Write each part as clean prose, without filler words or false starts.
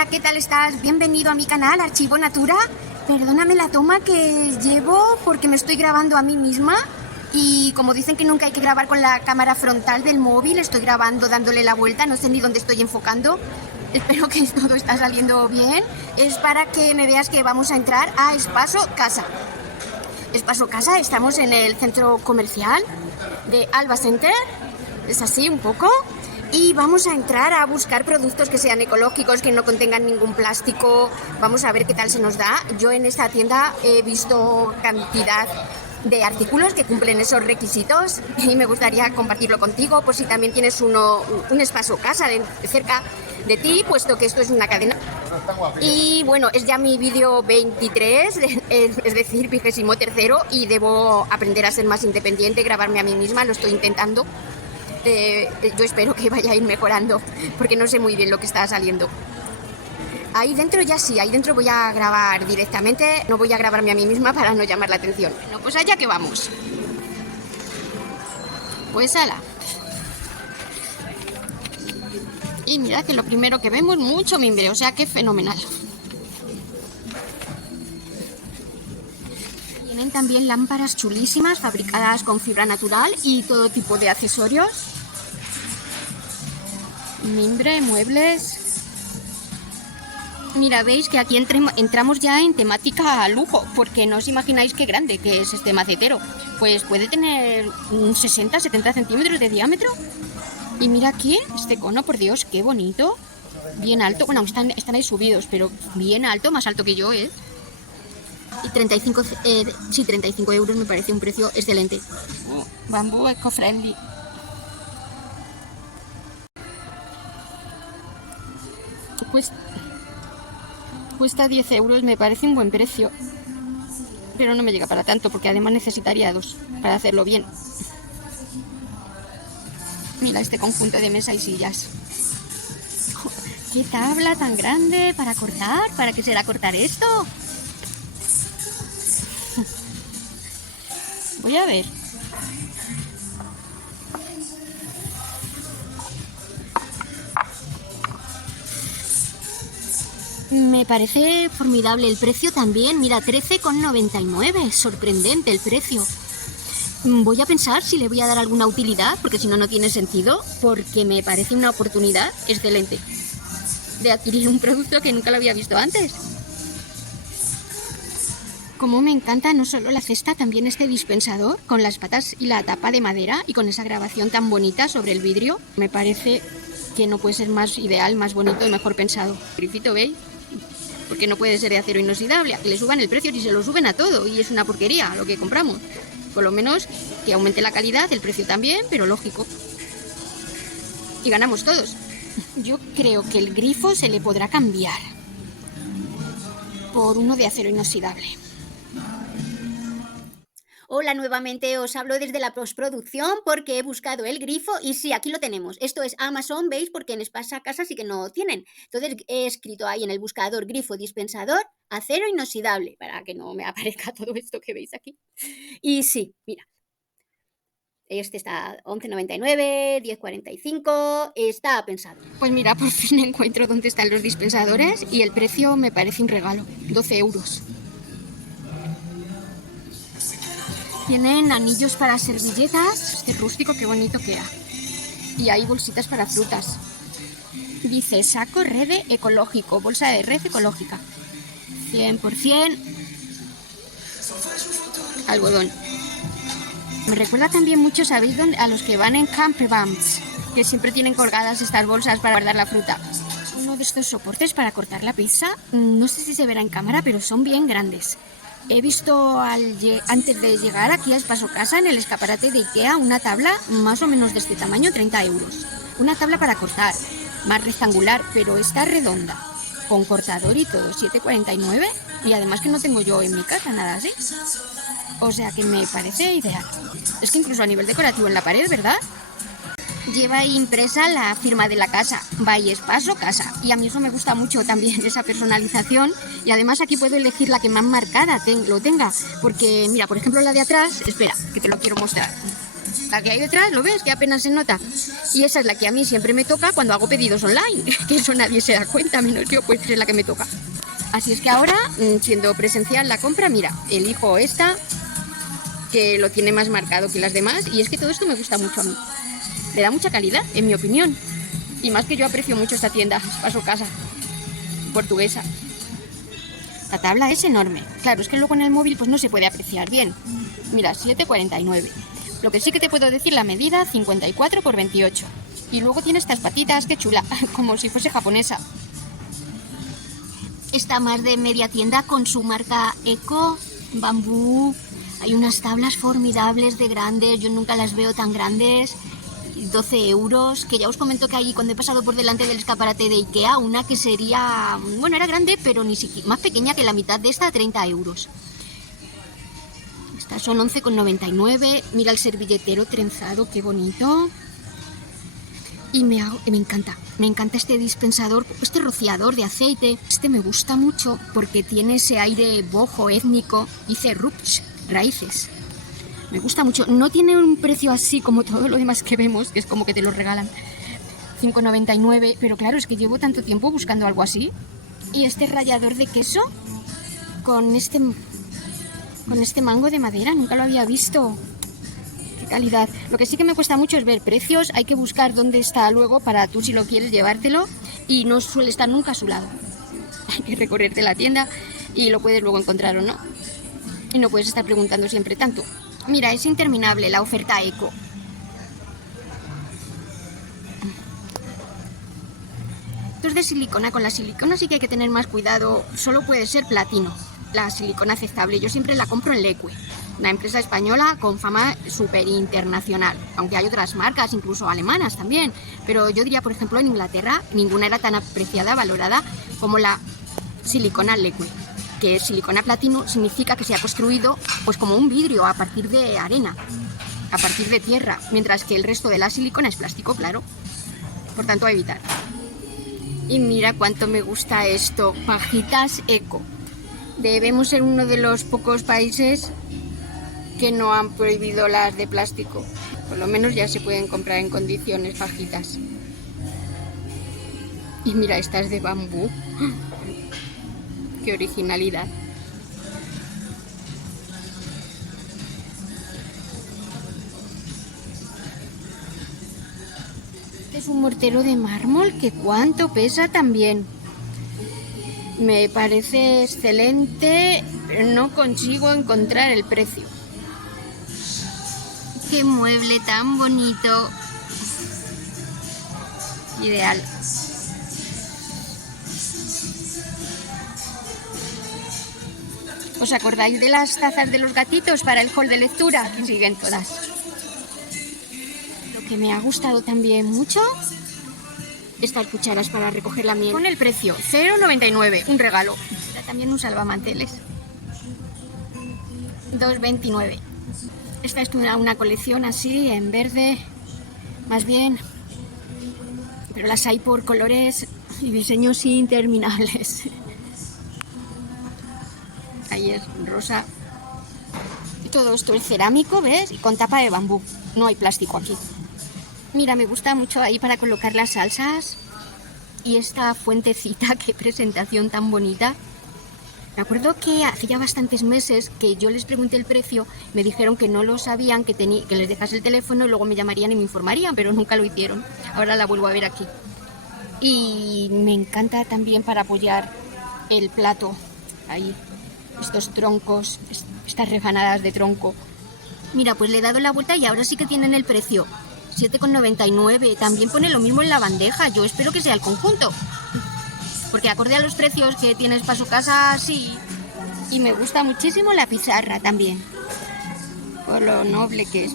Hola, ¿qué tal estás? Bienvenido a mi canal Archivo Natura. Perdóname la toma que llevo porque me estoy grabando a mí misma y como dicen que nunca hay que grabar con la cámara frontal del móvil, estoy grabando dándole la vuelta, no sé ni dónde estoy enfocando. Espero que todo está saliendo bien. Es para que me veas que vamos a entrar a Espaso Casa. Espaso Casa, estamos en el centro comercial de Alba Center, es así un poco. Y vamos a entrar a buscar productos que sean ecológicos, que no contengan ningún plástico. Vamos a ver qué tal se nos da. Yo en esta tienda he visto cantidad de artículos que cumplen esos requisitos y me gustaría compartirlo contigo por si también tienes un Espaso Casa cerca de ti, puesto que esto es una cadena. Y bueno, es ya mi vídeo 23, es decir, 23, y debo aprender a ser más independiente, grabarme a mí misma, lo estoy intentando. Yo espero que vaya a ir mejorando porque no sé muy bien lo que está saliendo. Ahí dentro ya sí, ahí dentro voy a grabar directamente, no voy a grabarme a mí misma para no llamar la atención. Bueno, pues allá que vamos. Pues ala. Y mira que lo primero que vemos mucho mimbre, o sea que fenomenal. Tienen también lámparas chulísimas fabricadas con fibra natural y todo tipo de accesorios. Mimbre, muebles. Mira, veis que aquí entramos ya en temática lujo, porque no os imagináis qué grande que es este macetero. Pues puede tener 60-70 centímetros de diámetro. Y mira aquí, este cono, por Dios, qué bonito. Bien alto, bueno, están ahí subidos, pero bien alto, más alto que yo, ¿eh? Y 35 euros me parece un precio excelente. Bambú eco-friendly. Cuesta 10 euros, me parece un buen precio. Pero no me llega para tanto, porque además necesitaría dos para hacerlo bien. Mira este conjunto de mesa y sillas. ¡Qué tabla tan grande para cortar! ¿Para qué será cortar esto? Voy a ver. Me parece formidable el precio también. Mira, 13,99. Sorprendente el precio. Voy a pensar si le voy a dar alguna utilidad, porque si no, no tiene sentido, porque me parece una oportunidad excelente de adquirir un producto que nunca lo había visto antes. Como me encanta no solo la cesta, también este dispensador con las patas y la tapa de madera y con esa grabación tan bonita sobre el vidrio. Me parece que no puede ser más ideal, más bonito y mejor pensado. Grifito, ¿veis? Porque no puede ser de acero inoxidable, a que le suban el precio y se lo suben a todo y es una porquería lo que compramos. Por lo menos que aumente la calidad, el precio también, pero lógico. Y ganamos todos. Yo creo que el grifo se le podrá cambiar por uno de acero inoxidable. Hola, nuevamente os hablo desde la postproducción porque he buscado el grifo y sí, aquí lo tenemos. Esto es Amazon, ¿veis? Porque en Espaso Casa sí que no tienen. Entonces he escrito ahí en el buscador grifo dispensador acero inoxidable para que no me aparezca todo esto que veis aquí. Y sí, mira. Este está 11,99, 10,45, está pensado. Pues mira, por fin encuentro dónde están los dispensadores y el precio me parece un regalo, 12 euros. Tienen anillos para servilletas, este rústico, qué bonito queda. Y hay bolsitas para frutas. Dice saco red ecológico, bolsa de red ecológica. 100% algodón. Me recuerda también mucho, ¿sabéis dónde? A los que van en campervans, que siempre tienen colgadas estas bolsas para guardar la fruta. Uno de estos soportes para cortar la pizza, no sé si se verá en cámara, pero son bien grandes. He visto antes de llegar aquí a Espaso Casa, en el escaparate de Ikea, una tabla más o menos de este tamaño, 30 euros. Una tabla para cortar, más rectangular, pero está redonda, con cortador y todo, 7,49. Y además que no tengo yo en mi casa nada así. O sea que me parece ideal. Es que incluso a nivel decorativo en la pared, ¿verdad? Lleva impresa la firma de la casa, by Espaso Casa. Y a mí eso me gusta mucho también, esa personalización. Y además aquí puedo elegir la que más marcada lo tenga. Porque, mira, por ejemplo, la de atrás, espera, que te lo quiero mostrar. La que hay detrás, ¿lo ves? Que apenas se nota. Y esa es la que a mí siempre me toca cuando hago pedidos online. Que eso nadie se da cuenta, menos yo, pues es la que me toca. Así es que ahora, siendo presencial la compra, mira, elijo esta, que lo tiene más marcado que las demás. Y es que todo esto me gusta mucho a mí. Le da mucha calidad, en mi opinión. Y más que yo aprecio mucho esta tienda, Paso Casa, portuguesa. La tabla es enorme. Claro, es que luego en el móvil pues no se puede apreciar bien. Mira, 7,49. Lo que sí que te puedo decir la medida, 54 por 28. Y luego tiene estas patitas, qué chula, como si fuese japonesa. Está más de media tienda con su marca Eco, Bambú. Hay unas tablas formidables de grandes, yo nunca las veo tan grandes. 12 euros, que ya os comento que allí cuando he pasado por delante del escaparate de Ikea, una que sería, bueno, era grande, pero ni siquiera, más pequeña que la mitad de esta, 30 euros. Estas son 11,99. Mira el servilletero trenzado, qué bonito. Y me encanta este dispensador, este rociador de aceite. Este me gusta mucho porque tiene ese aire boho étnico, dice roots, raíces. Me gusta mucho. No tiene un precio así como todo lo demás que vemos, que es como que te lo regalan. 5,99. Pero claro, es que llevo tanto tiempo buscando algo así. Y este rallador de queso con este mango de madera, nunca lo había visto. Qué calidad. Lo que sí que me cuesta mucho es ver precios. Hay que buscar dónde está luego para tú, si lo quieres, llevártelo. Y no suele estar nunca a su lado. Hay que recorrerte la tienda y lo puedes luego encontrar o no. Y no puedes estar preguntando siempre tanto. Mira, es interminable la oferta Eco. Esto es de silicona. Con la silicona sí que hay que tener más cuidado. Solo puede ser platino, la silicona aceptable. Yo siempre la compro en Leque, una empresa española con fama súper internacional. Aunque hay otras marcas, incluso alemanas también. Pero yo diría, por ejemplo, en Inglaterra, ninguna era tan apreciada, valorada como la silicona Leque. Que silicona platino significa que se ha construido pues como un vidrio a partir de arena, a partir de tierra, mientras que el resto de la silicona es plástico, claro. Por tanto, a evitar. Y mira cuánto me gusta esto, pajitas Eco. Debemos ser uno de los pocos países que no han prohibido las de plástico. Por lo menos ya se pueden comprar en condiciones pajitas. Y mira, esta es de bambú. ¡Qué originalidad! Este es un mortero de mármol, que cuánto pesa también. Me parece excelente, pero no consigo encontrar el precio. ¡Qué mueble tan bonito! Ideal. ¿Os acordáis de las tazas de los gatitos para el hall de lectura? Que siguen todas. Lo que me ha gustado también mucho, estas cucharas para recoger la miel. Con el precio, 0,99, un regalo. Era también un salvamanteles. 2,29. Esta es una colección así, en verde, más bien. Pero las hay por colores y diseños interminables. Ahí es rosa. Y todo esto es cerámico, ¿ves? Y con tapa de bambú. No hay plástico aquí. Mira, me gusta mucho ahí para colocar las salsas. Y esta fuentecita, qué presentación tan bonita. Me acuerdo que hace ya bastantes meses que yo les pregunté el precio. Me dijeron que no lo sabían, que les dejase el teléfono y luego me llamarían y me informarían, pero nunca lo hicieron. Ahora la vuelvo a ver aquí. Y me encanta también para apoyar el plato. Ahí. Estos troncos, estas rebanadas de tronco. Mira, pues le he dado la vuelta y ahora sí que tienen el precio. 7,99. También pone lo mismo en la bandeja. Yo espero que sea el conjunto. Porque acorde a los precios que tienes Paso Casa, sí. Y me gusta muchísimo la pizarra también. Por lo noble que es.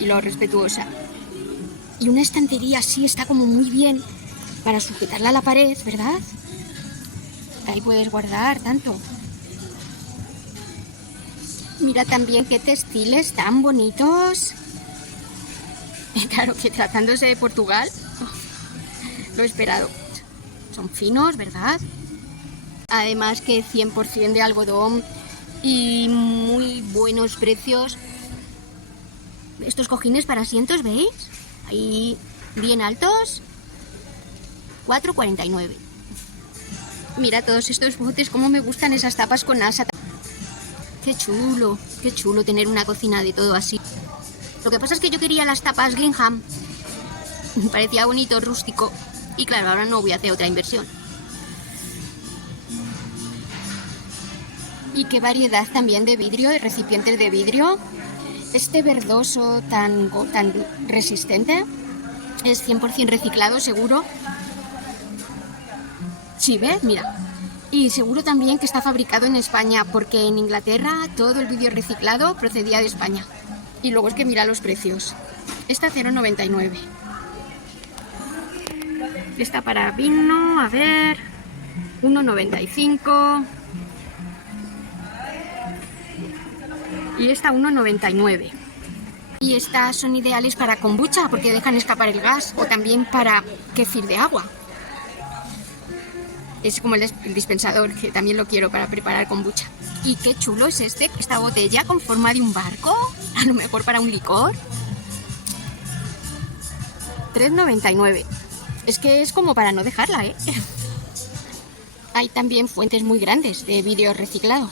Y lo respetuosa. Y una estantería así está como muy bien para sujetarla a la pared, ¿verdad? Ahí puedes guardar tanto. Mira también qué textiles tan bonitos. Claro que tratándose de Portugal, lo he esperado. Son finos, ¿verdad? Además que 100% de algodón y muy buenos precios. estos cojines para asientos, ¿veis? Ahí bien altos. 4,49. Mira todos estos botes, cómo me gustan esas tapas con asa. Qué chulo tener una cocina de todo así. Lo que pasa es que yo quería las tapas Greenham. Me parecía bonito, rústico. Y claro, ahora no voy a hacer otra inversión. Y qué variedad también de vidrio, de recipientes de vidrio. Este verdoso tan resistente es 100% reciclado, seguro. Sí, ¿ves? Mira. Y seguro también que está fabricado en España, porque en Inglaterra todo el vidrio reciclado procedía de España. Y luego es que mira los precios. Esta 0,99. Esta para vino, a ver, 1,95. Y esta 1,99. Y estas son ideales para kombucha porque dejan escapar el gas, o también para kefir de agua. Es como el dispensador, que también lo quiero para preparar kombucha. Y qué chulo es esta botella con forma de un barco, a lo mejor para un licor. 3,99. Es que es como para no dejarla, ¿eh? Hay también fuentes muy grandes de vidrio reciclado.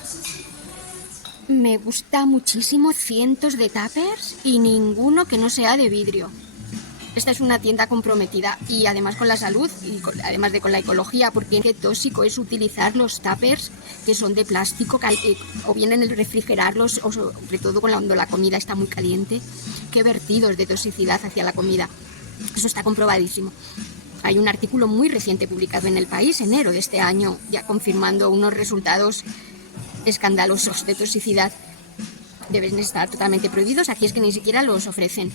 Me gusta muchísimo, cientos de tuppers y ninguno que no sea de vidrio. Esta es una tienda comprometida y además con la salud y además de con la ecología, porque qué tóxico es utilizar los tuppers que son de plástico o bien en el refrigerarlos, o sobre todo cuando la comida está muy caliente. Qué vertidos de toxicidad hacia la comida. Eso está comprobadísimo. Hay un artículo muy reciente publicado en El País, enero de este año, ya confirmando unos resultados escandalosos de toxicidad. Deben estar totalmente prohibidos. Aquí es que ni siquiera los ofrecen.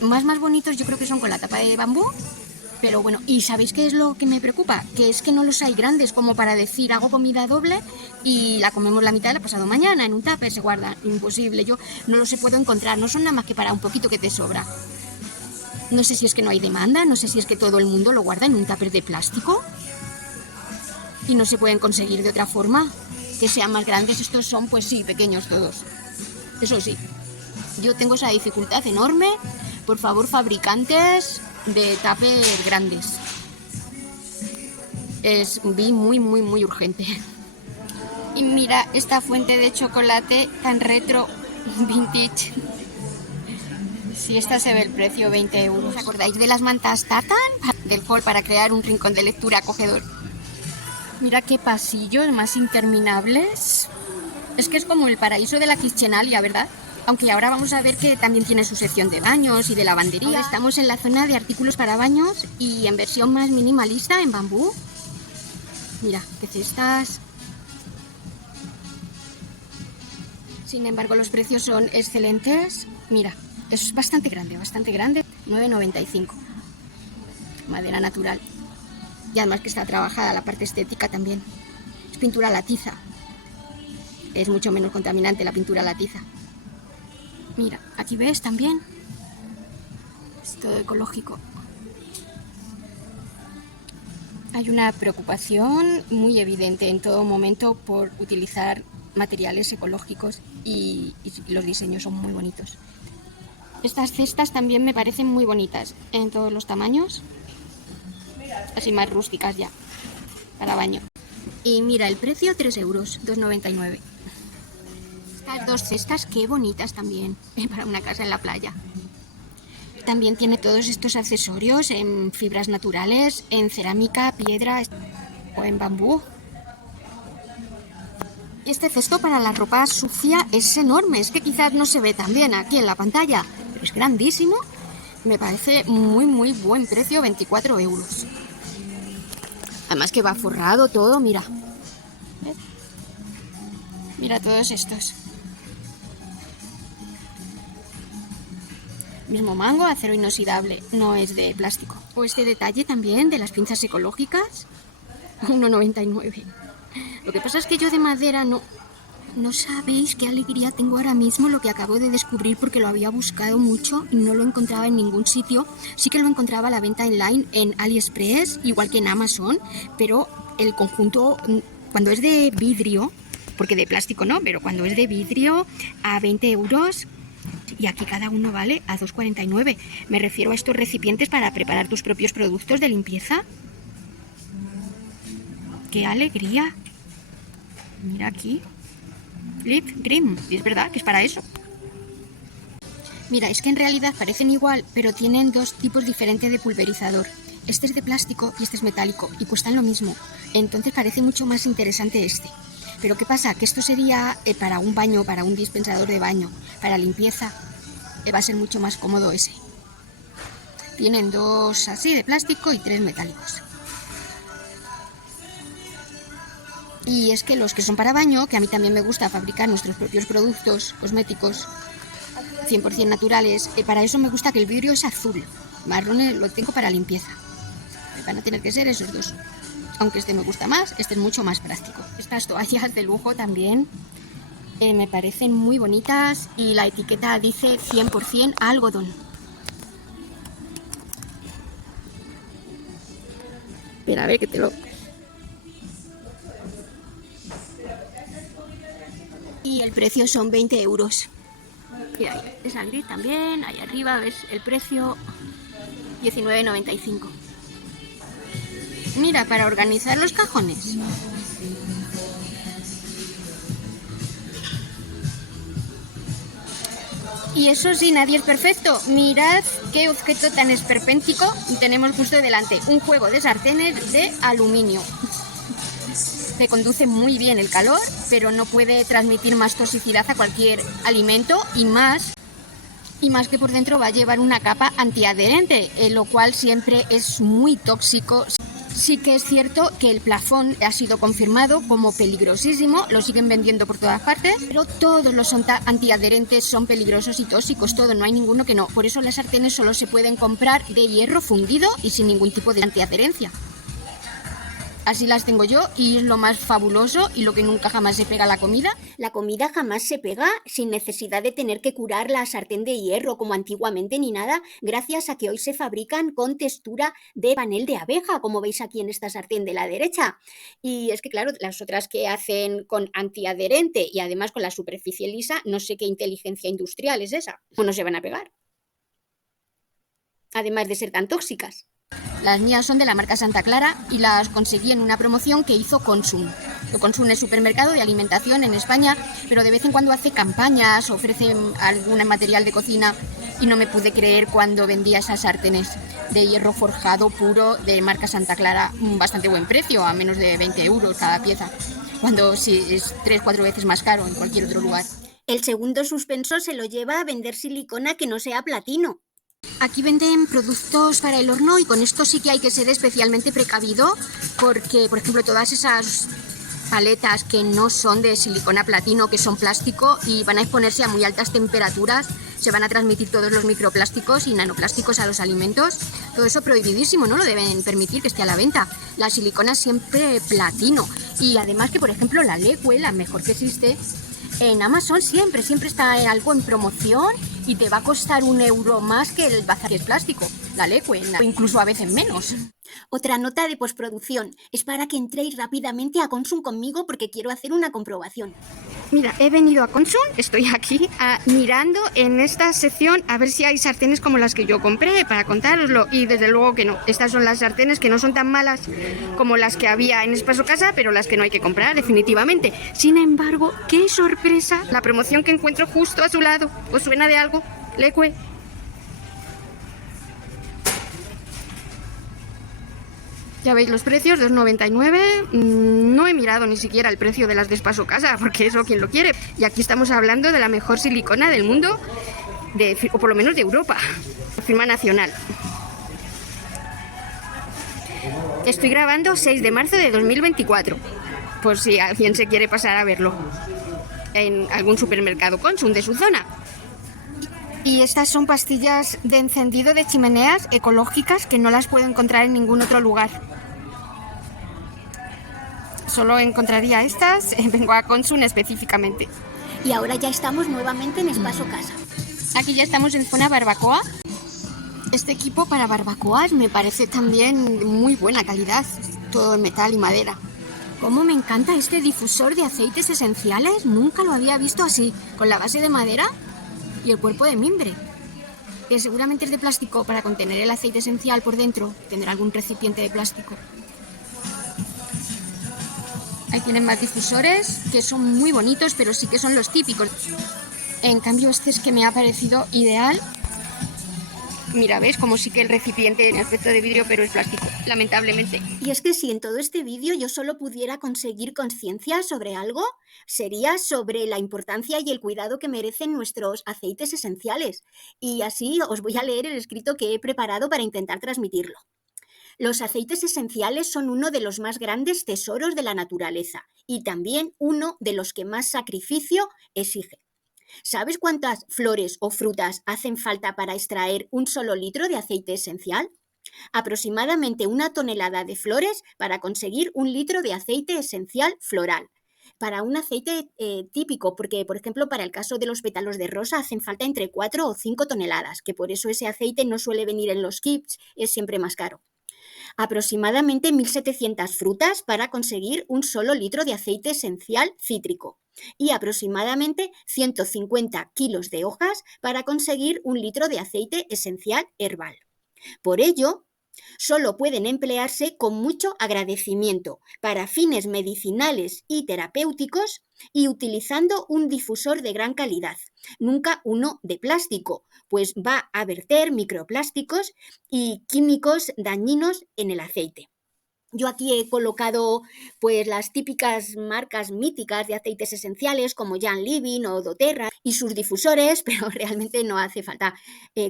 Más bonitos yo creo que son con la tapa de bambú, pero bueno, ¿y sabéis qué es lo que me preocupa? Que es que no los hay grandes como para decir hago comida doble y la comemos la mitad la pasado mañana en un tupper, se guarda. Imposible, yo no los puedo encontrar, no son nada más que para un poquito que te sobra. No sé si es que no hay demanda, no sé si es que todo el mundo lo guarda en un tupper de plástico y no se pueden conseguir de otra forma, que sean más grandes. Estos son, pues sí, pequeños todos, eso sí. Yo tengo esa dificultad enorme. Por favor, fabricantes de tupper grandes. Es muy urgente. Y mira esta fuente de chocolate tan retro, vintage. Si esta se ve el precio, 20 euros. ¿Os acordáis de las mantas tartan? Del hall para crear un rincón de lectura acogedor. Mira qué pasillos más interminables. Es que es como el paraíso de la Kitchenalia, ¿verdad? Aunque ahora vamos a ver que también tiene su sección de baños y de lavandería. Ahora estamos en la zona de artículos para baños y en versión más minimalista, en bambú. Mira, qué cestas. Sin embargo, los precios son excelentes. Mira, es bastante grande. 9,95. Madera natural. Y además que está trabajada la parte estética también. Es pintura a la tiza. Es mucho menos contaminante la pintura a la tiza. Mira, aquí ves también. Es todo ecológico. Hay una preocupación muy evidente en todo momento por utilizar materiales ecológicos y los diseños son muy bonitos. Estas cestas también me parecen muy bonitas en todos los tamaños. Así más rústicas ya, para baño. Y mira, el precio 3 euros, 2,99. Estas dos cestas, qué bonitas también, para una casa en la playa. También tiene todos estos accesorios en fibras naturales, en cerámica, piedra o en bambú. Y este cesto para la ropa sucia es enorme, es que quizás no se ve tan bien aquí en la pantalla, pero es grandísimo. Me parece muy buen precio, 24 euros. Además que va forrado todo, mira. Mira todos estos. Mismo mango, acero inoxidable, no es de plástico. O este detalle también de las pinzas ecológicas, 1,99. Lo que pasa es que yo de madera no sabéis qué alegría tengo ahora mismo lo que acabo de descubrir, porque lo había buscado mucho y no lo encontraba en ningún sitio. Sí que lo encontraba a la venta online en AliExpress, igual que en Amazon, pero el conjunto, cuando es de vidrio, porque de plástico no, pero cuando es de vidrio, a 20 euros, Y aquí cada uno vale a 2,49. Me refiero a estos recipientes para preparar tus propios productos de limpieza. ¡Qué alegría! Mira aquí. Lip Green. Y es verdad que es para eso. Mira, es que en realidad parecen igual, pero tienen dos tipos diferentes de pulverizador. Este es de plástico y este es metálico y cuestan lo mismo. Entonces parece mucho más interesante este. Pero ¿qué pasa? Que esto sería para un baño, para un dispensador de baño, para limpieza. Va a ser mucho más cómodo ese. Tienen dos así de plástico y tres metálicos. Y es que los que son para baño, que a mí también me gusta fabricar nuestros propios productos cosméticos 100% naturales, para eso me gusta que el vidrio es azul. Marrón lo tengo para limpieza. Van a tener que ser esos dos. Aunque este me gusta más, este es mucho más práctico. Estas toallas de lujo también me parecen muy bonitas y la etiqueta dice 100% algodón. Espera, a ver que te lo... Y el precio son 20 euros. Mira, ahí, esa gris también, ahí arriba ves el precio 19,95. Mira, para organizar los cajones. Y eso sí, nadie es perfecto. Mirad qué objeto tan esperpéntico tenemos justo delante. Un juego de sartenes de aluminio. Que conduce muy bien el calor, pero no puede transmitir más toxicidad a cualquier alimento y más que por dentro va a llevar una capa antiadherente, lo cual siempre es muy tóxico. Sí que es cierto que el plafón ha sido confirmado como peligrosísimo, lo siguen vendiendo por todas partes, pero todos los antiadherentes son peligrosos y tóxicos, todo, no hay ninguno que no. Por eso las sartenes solo se pueden comprar de hierro fundido y sin ningún tipo de antiadherencia. Así las tengo yo y es lo más fabuloso y lo que nunca jamás se pega a la comida. La comida jamás se pega sin necesidad de tener que curar la sartén de hierro como antiguamente ni nada, gracias a que hoy se fabrican con textura de panel de abeja, como veis aquí en esta sartén de la derecha. Y es que claro, las otras que hacen con antiadherente y además con la superficie lisa, no sé qué inteligencia industrial es esa, o no se van a pegar. Además de ser tan tóxicas. Las mías son de la marca Santa Clara y las conseguí en una promoción que hizo Consum. Consum es supermercado de alimentación en España, pero de vez en cuando hace campañas, ofrece algún material de cocina y no me pude creer cuando vendía esas sartenes de hierro forjado puro de marca Santa Clara, bastante buen precio, a menos de 20 euros cada pieza, cuando sí es 3-4 veces más caro en cualquier otro lugar. El segundo suspenso se lo lleva a vender silicona que no sea platino. Aquí venden productos para el horno y con esto sí que hay que ser especialmente precavido porque, por ejemplo, todas esas paletas que no son de silicona platino, que son plástico y van a exponerse a muy altas temperaturas, se van a transmitir todos los microplásticos y nanoplásticos a los alimentos. Todo eso prohibidísimo, no lo deben permitir que esté a la venta. La silicona siempre platino y además que, por ejemplo, la Leque, la mejor que existe, en Amazon siempre está algo en promoción y te va a costar 1 euro más que el bazar que es plástico, la Leque, o incluso a veces menos. Otra nota de postproducción es para que entréis rápidamente a Consum conmigo porque quiero hacer una comprobación. Mira, he venido a Consum, estoy aquí mirando en esta sección a ver si hay sartenes como las que yo compré para contároslo y desde luego que no. Estas son las sartenes que no son tan malas como las que había en Espacio Casa, pero las que no hay que comprar definitivamente. Sin embargo, qué sorpresa la promoción que encuentro justo a su lado. ¿Os suena de algo? Leque. Ya veis los precios, 2,99. No he mirado ni siquiera el precio de las de Espacio Casa, porque eso quien lo quiere. Y aquí estamos hablando de la mejor silicona del mundo, o por lo menos de Europa, firma nacional. Estoy grabando 6 de marzo de 2024, por si alguien se quiere pasar a verlo en algún supermercado Consum de su zona. Y estas son pastillas de encendido de chimeneas ecológicas que no las puedo encontrar en ningún otro lugar. Solo encontraría estas, vengo a Consum específicamente. Y ahora ya estamos nuevamente en Espacio Casa. Aquí ya estamos en zona barbacoa. Este equipo para barbacoas me parece también muy buena calidad, todo en metal y madera. Cómo me encanta este difusor de aceites esenciales, nunca lo había visto así, con la base de madera y el cuerpo de mimbre, que seguramente es de plástico para contener el aceite esencial por dentro, tendrá algún recipiente de plástico. Ahí tienen más difusores, que son muy bonitos, pero sí que son los típicos. En cambio, este es que me ha parecido ideal. Mira, ¿ves? Como sí que el recipiente tiene aspecto de vidrio, pero es plástico, lamentablemente. Y es que si en todo este vídeo yo solo pudiera conseguir conciencia sobre algo, sería sobre la importancia y el cuidado que merecen nuestros aceites esenciales. Y así os voy a leer el escrito que he preparado para intentar transmitirlo. Los aceites esenciales son uno de los más grandes tesoros de la naturaleza y también uno de los que más sacrificio exige. ¿Sabes cuántas flores o frutas hacen falta para extraer un solo litro de aceite esencial? Aproximadamente 1 tonelada de flores para conseguir 1 litro de aceite esencial floral. Para un aceite típico, porque por ejemplo para el caso de los pétalos de rosa hacen falta entre 4 o 5 toneladas, que por eso ese aceite no suele venir en los kits, es siempre más caro. Aproximadamente 1.700 frutas para conseguir un solo litro de aceite esencial cítrico y aproximadamente 150 kilos de hojas para conseguir 1 litro de aceite esencial herbal. Por ello, solo pueden emplearse con mucho agradecimiento para fines medicinales y terapéuticos y utilizando un difusor de gran calidad, nunca uno de plástico, pues va a verter microplásticos y químicos dañinos en el aceite. Yo aquí he colocado pues las típicas marcas míticas de aceites esenciales como Jan Living o doTERRA y sus difusores, pero realmente no hace falta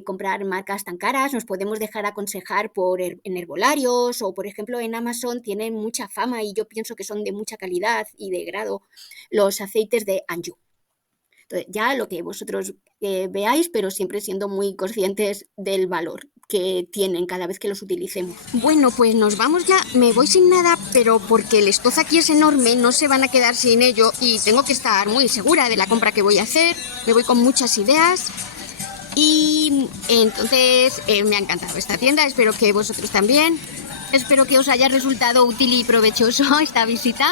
comprar marcas tan caras. Nos podemos dejar aconsejar en herbolarios o por ejemplo en Amazon tienen mucha fama y yo pienso que son de mucha calidad y de grado los aceites de Anjou. Entonces, ya lo que vosotros veáis, pero siempre siendo muy conscientes del valor que tienen cada vez que los utilicemos. Bueno, pues nos vamos ya. Me voy sin nada, pero porque el stock aquí es enorme, no se van a quedar sin ello y tengo que estar muy segura de la compra que voy a hacer. Me voy con muchas ideas y entonces me ha encantado esta tienda. Espero que vosotros también. Espero que os haya resultado útil y provechoso esta visita.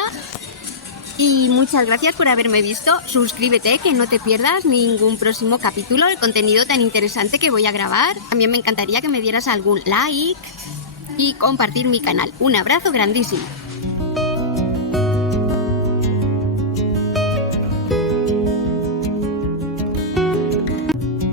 Y muchas gracias por haberme visto. Suscríbete, que no te pierdas ningún próximo capítulo, el contenido tan interesante que voy a grabar. También me encantaría que me dieras algún like y compartir mi canal. Un abrazo grandísimo.